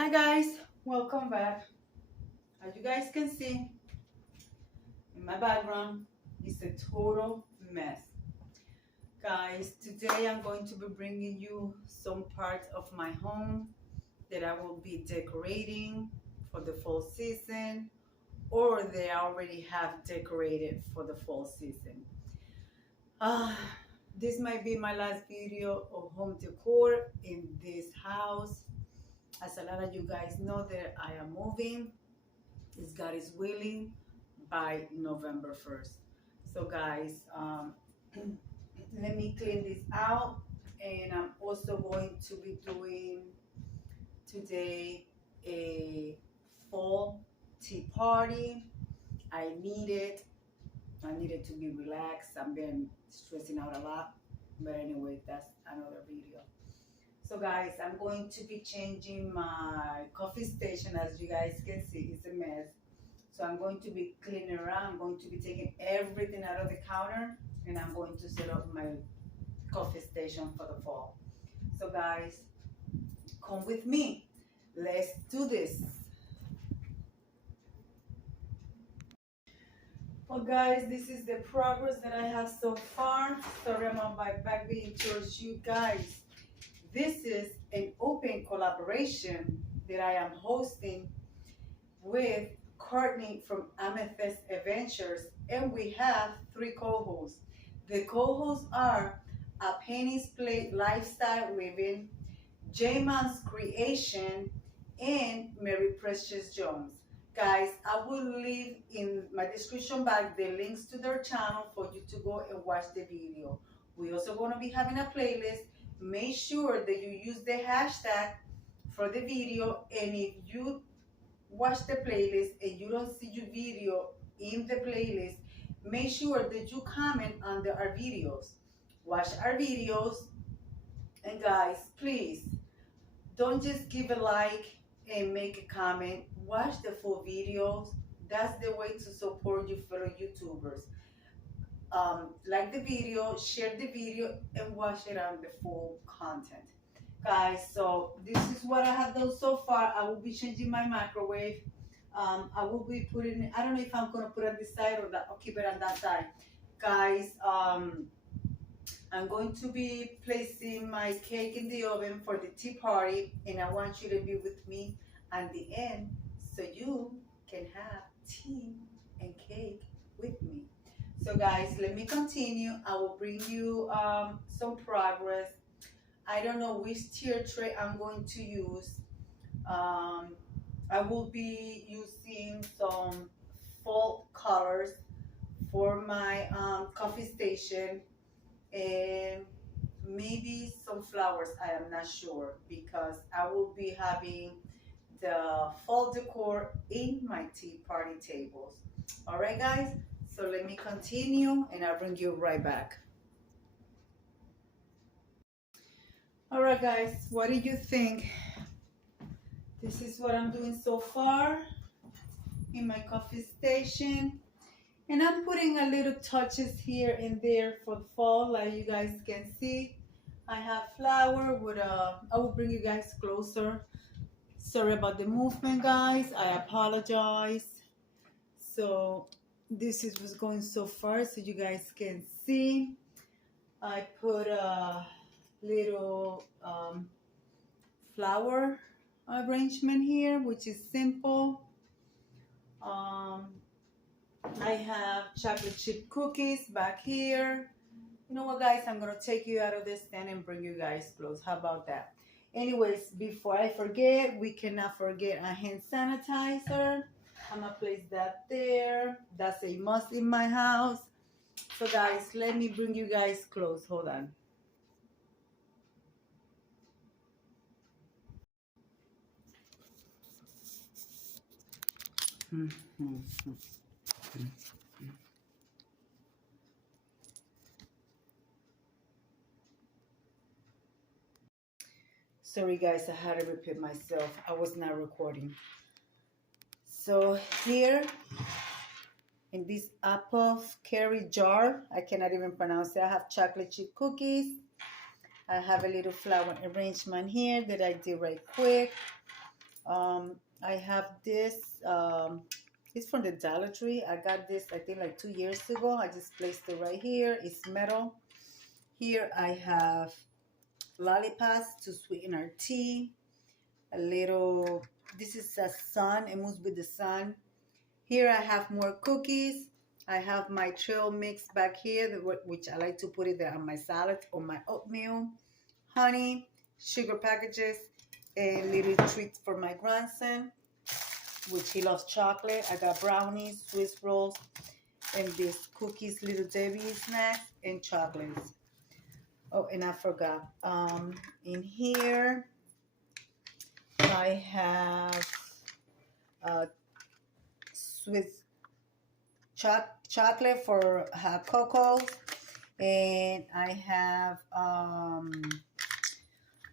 Hi guys, welcome back. As you guys can see, in my background is a total mess. Guys, today I'm going to be bringing you some parts of my home that I will be decorating for the fall season, or they already have decorated for the fall season. Uh, this might be my last video of home decor in this house. As a lot of you guys know that I am moving, if God is willing, by November 1st. So guys, let me clean this out, and I'm also going to be doing today a fall tea party. I needed to be relaxed. I've been stressing out a lot, but anyway, that's another video. So guys, I'm going to be changing my coffee station. As you guys can see, it's a mess. So I'm going to be cleaning around. I'm going to be taking everything out of the counter, and I'm going to set up my coffee station for the fall. So guys, come with me. Let's do this. Well guys, this is the progress that I have so far. Sorry about my back being towards you guys. This is an open collaboration that I am hosting with Courtney from Amethyst Adventures, and we have 3 co-hosts. The co-hosts are A Penny's Plate Lifestyle Living, Jmom's Creation, and Mary Precious Jones. Guys, I will leave in my description box the links to their channel for you to go and watch the video. We're also going to be having a playlist. Make sure that you use the hashtag for the video, and if you watch the playlist and you don't see your video in the playlist, make sure that you comment under our videos. Watch our videos, and guys, please don't just give a like and make a comment. Watch the full videos. That's the way to support your fellow YouTubers. Like the video, share the video, and watch it on the full content. Guys, so this is what I have done so far. I will be changing my microwave. I will be putting it, I don't know if I'm going to put it on this side or that, I'll keep it on that side. Guys, I'm going to be placing my cake in the oven for the tea party, and I want you to be with me at the end so you can have tea and cake with me. So guys, let me continue. I will bring you some progress. I don't know which tier tray I'm going to use. I will be using some fall colors for my coffee station, and maybe some flowers. I am not sure, because I will be having the fall decor in my tea party tables. All right guys, so let me continue and I'll bring you right back. All right guys, what do you think? This is what I'm doing so far in my coffee station, and I'm putting a little touches here and there for the fall. Like you guys can see, I have flower with I will bring you guys closer. Sorry about the movement guys, I apologize. So this is what's going so far, so you guys can see. I put a little flower arrangement here, which is simple. I have chocolate chip cookies back here. You know what guys, I'm gonna take you out of this stand and bring you guys close. How about that? Anyways, before I forget, we cannot forget a hand sanitizer. I'm gonna place that there. That's a must in my house. So guys, let me bring you guys close. Hold on. Sorry guys, I had to repeat myself. I was not recording. So here in this apothecary jar, I cannot even pronounce it, I have chocolate chip cookies. I have a little flower arrangement here that I did right quick. I have this. It's from the Dollar Tree. I got this, I think, like 2 years ago. I just placed it right here. It's metal. Here I have lollipops to sweeten our tea. A little, this is a sun. It moves with the sun. Here I have more cookies. I have my trail mix back here, which I like to put it there on my salad or my oatmeal. Honey, sugar packages, and little treats for my grandson, which he loves chocolate. I got brownies, Swiss rolls, and these cookies, little Debbie snacks, and chocolates. Oh, and I forgot. In here, I have Swiss chocolate for cocoa, and I have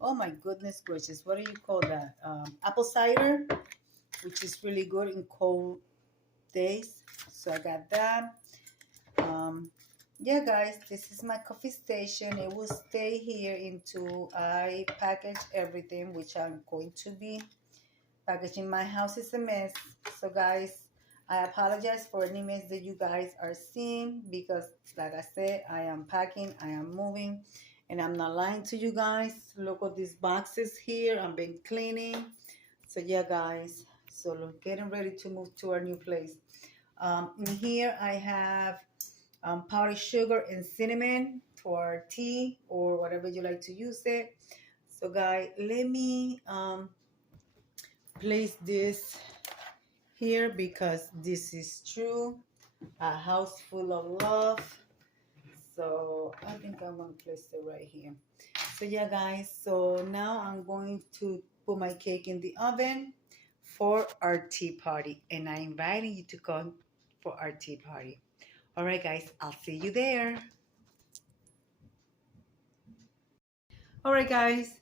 oh my goodness gracious, what do you call that? Apple cider, which is really good in cold days. So I got that. Yeah, guys, this is my coffee station. It will stay here until I package everything, which I'm going to be packaging. My house is a mess. So, guys, I apologize for any mess that you guys are seeing because, like I said, I am packing, I am moving, and I'm not lying to you guys. Look at these boxes here. I've been cleaning. So, yeah, guys. So, getting ready to move to our new place. In here, I have powdered sugar and cinnamon for tea or whatever you like to use it. So guys, let me place this here because this is true, a house full of love. So I think I'm gonna place it right here. So yeah, guys, so now I'm going to put my cake in the oven for our tea party, and I'm inviting you to come for our tea party. All right, guys, I'll see you there. All right, guys,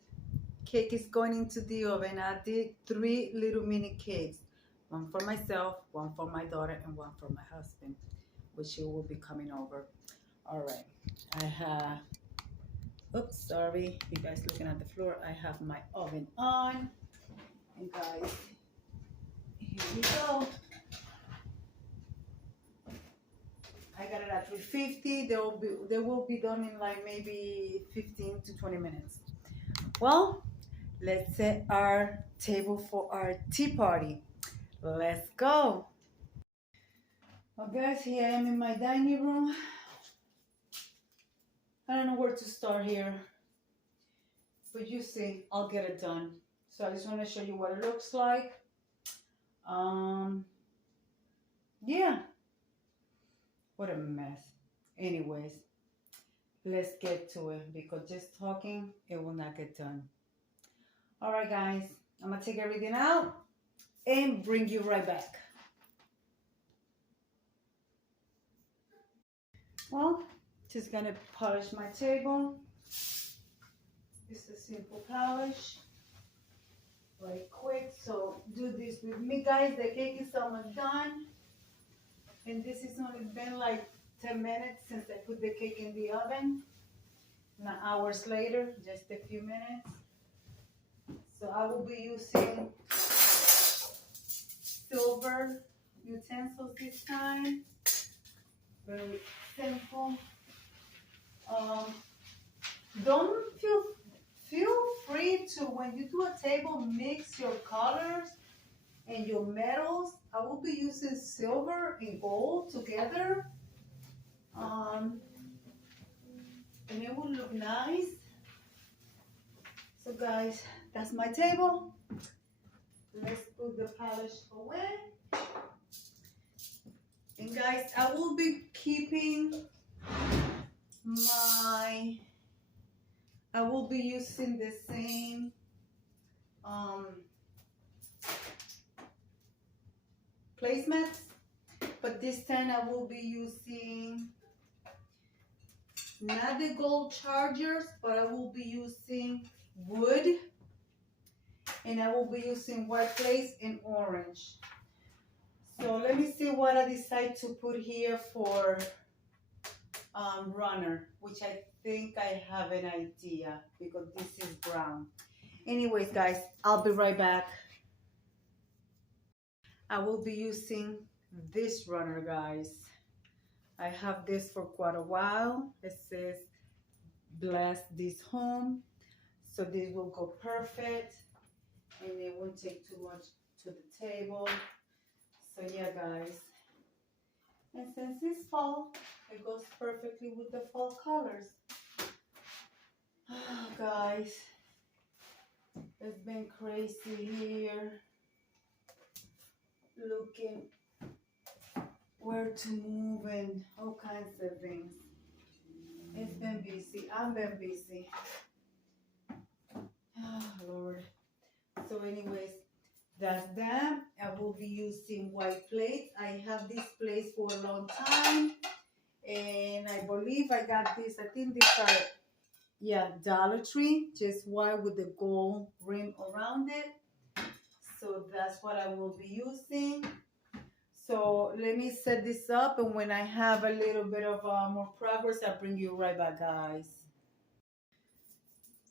cake is going into the oven. I did 3 little mini cakes, one for myself, one for my daughter, and one for my husband, which he will be coming over. All right, I have, oops, sorry, you guys looking at the floor. I have my oven on, and guys, here we go. I got it at 350. They will be done in like maybe 15 to 20 minutes. Well, let's set our table for our tea party. Let's go. Well, guys, here I am in my dining room. I don't know where to start here, but you see, I'll get it done. So I just want to show you what it looks like. Yeah, what a mess. Anyways, let's get to it because just talking, it will not get done. All right, guys, I'm gonna take everything out and bring you right back. Well, just gonna polish my table. Just a simple polish, right quick. So do this with me, guys. The cake is almost done, and this has only been like 10 minutes since I put the cake in the oven. Not hours later, just a few minutes. So I will be using silver utensils this time. Very simple. Don't feel free to, when you do a table, mix your colors and your metals. I will be using silver and gold together. And it will look nice. So guys, that's my table. Let's put the polish away. And guys, I will be keeping I will be using the same placemats, but this time I will be using not the gold chargers, but I will be using wood, and I will be using white glaze and orange. So let me see what I decide to put here for runner, which I think I have an idea because this is brown. Anyways, guys, I'll be right back. I will be using this runner, guys. I have this for quite a while. It says bless this home. So this will go perfect and it won't take too much to the table. So yeah, guys. And since it's fall, it goes perfectly with the fall colors. Oh, guys, it's been crazy here. Looking where to move and all kinds of things. It's been busy. I've been busy. Oh, Lord. So anyways, that's that. I will be using white plates. I have this plates for a long time. And I believe I got this. I think these are, yeah, Dollar Tree. Just white with the gold rim around it. So that's what I will be using. So let me set this up, and when I have a little bit of more progress, I'll bring you right back, guys.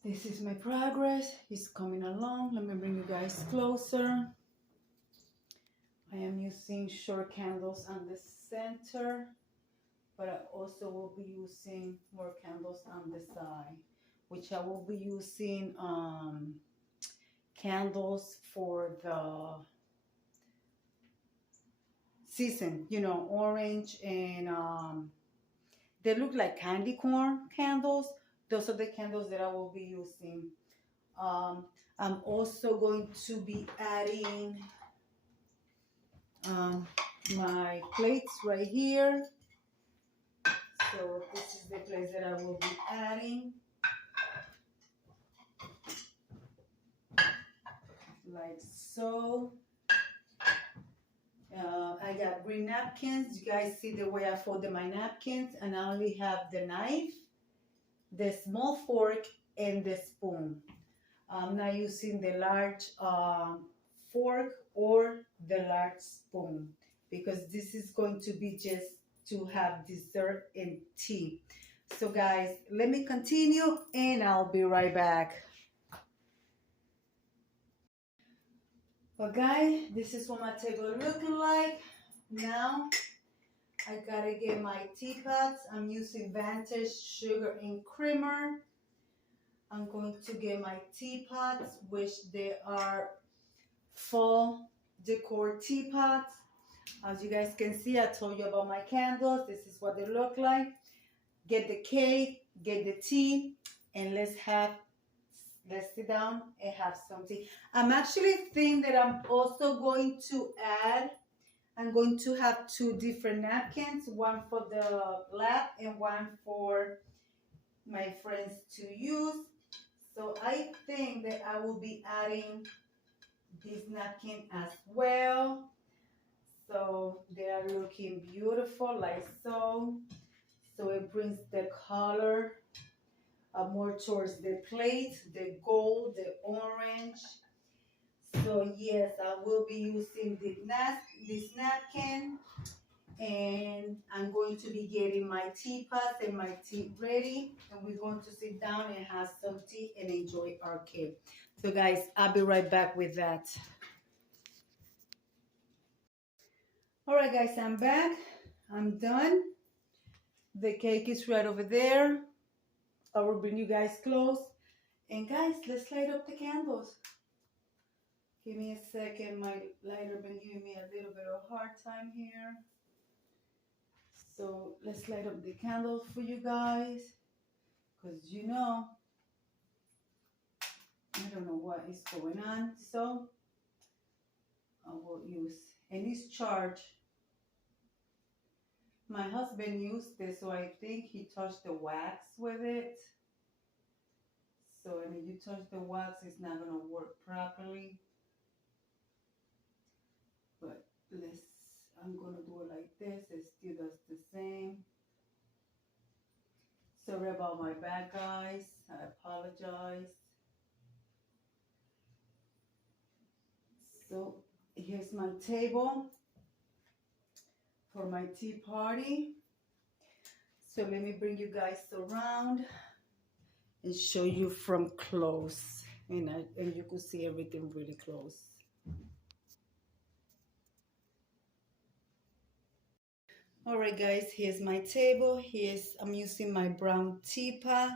This is my progress. It's coming along. Let me bring you guys closer. I am using short candles on the center, but I also will be using more candles on the side, which I will be using candles for the season, you know, orange and they look like candy corn candles. Those are the candles that I will be using. I'm also going to be adding my plates right here. So this is the place that I will be adding. Like so. I got green napkins. You guys see the way I folded my napkins, and I only have the knife, the small fork, and the spoon. I'm not using the large fork or the large spoon because this is going to be just to have dessert and tea. So guys, let me continue and I'll be right back. Well guys, this is what my table looking like now. I gotta get my teapots. I'm using Vantage Sugar and Creamer. I'm going to get my teapots, which they are fall decor teapots. As you guys can see, I told you about my candles. This is what they look like. Get the cake, get the tea, and let's sit down and have some tea. I'm actually thinking that I'm also going to add, I'm going to have two different napkins, one for the lap and one for my friends to use. So I think that I will be adding this napkin as well. So they are looking beautiful like so. So it brings the color more towards the plate, the gold, the orange. So yes, I will be using this napkin, and I'm going to be getting my teapots and my tea ready, and we're going to sit down and have some tea and enjoy our cake. So guys, I'll be right back with that. All right guys, I'm back. I'm done. The cake is right over there. I will bring you guys close. And guys, let's light up the candles. Give me a second. My lighter been giving me a little bit of a hard time here. So let's light up the candles for you guys. Because you know, I don't know what is going on. So I will use, and it's charged. My husband used this, so I think he touched the wax with it. So when you touch the wax, it's not going to work properly. But I'm going to do it like this. It still does the same. Sorry about my back, guys. I apologize. So here's my table for my tea party. So let me bring you guys around and show you from close. And you can see everything really close. Alright guys, here's my table. I'm using my brown teapot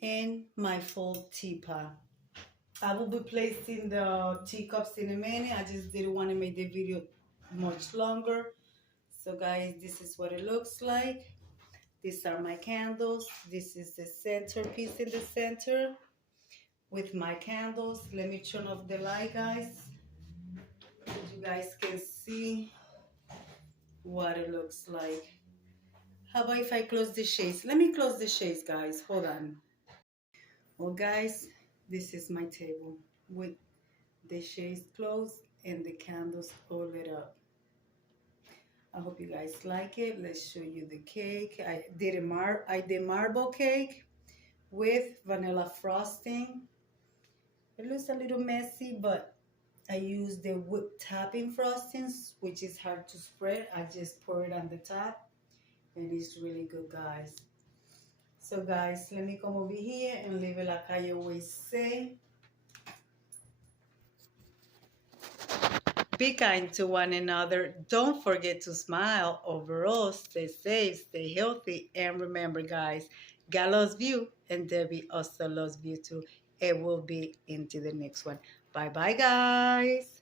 and my full teapot. I will be placing the teacups in a minute. I just didn't want to make the video much longer. So guys, this is what it looks like. These are my candles. This is the centerpiece in the center with my candles. Let me turn off the light, guys, so you guys can see what it looks like. How about if I close the shades? Let me close the shades, guys. Hold on. Well, guys, this is my table with the shades closed and the candles all lit up. I hope you guys like it. Let's show you the cake. I did marble cake with vanilla frosting. It looks a little messy, but I used the whipped topping frostings, which is hard to spread. I just pour it on the top, and it's really good, guys. So, guys, let me come over here and leave it like I always say. Be kind to one another. Don't forget to smile. Overall, stay safe, stay healthy, and remember, guys, God loves you, and Debbie also loves you too. It will be into the next one. Bye-bye, guys.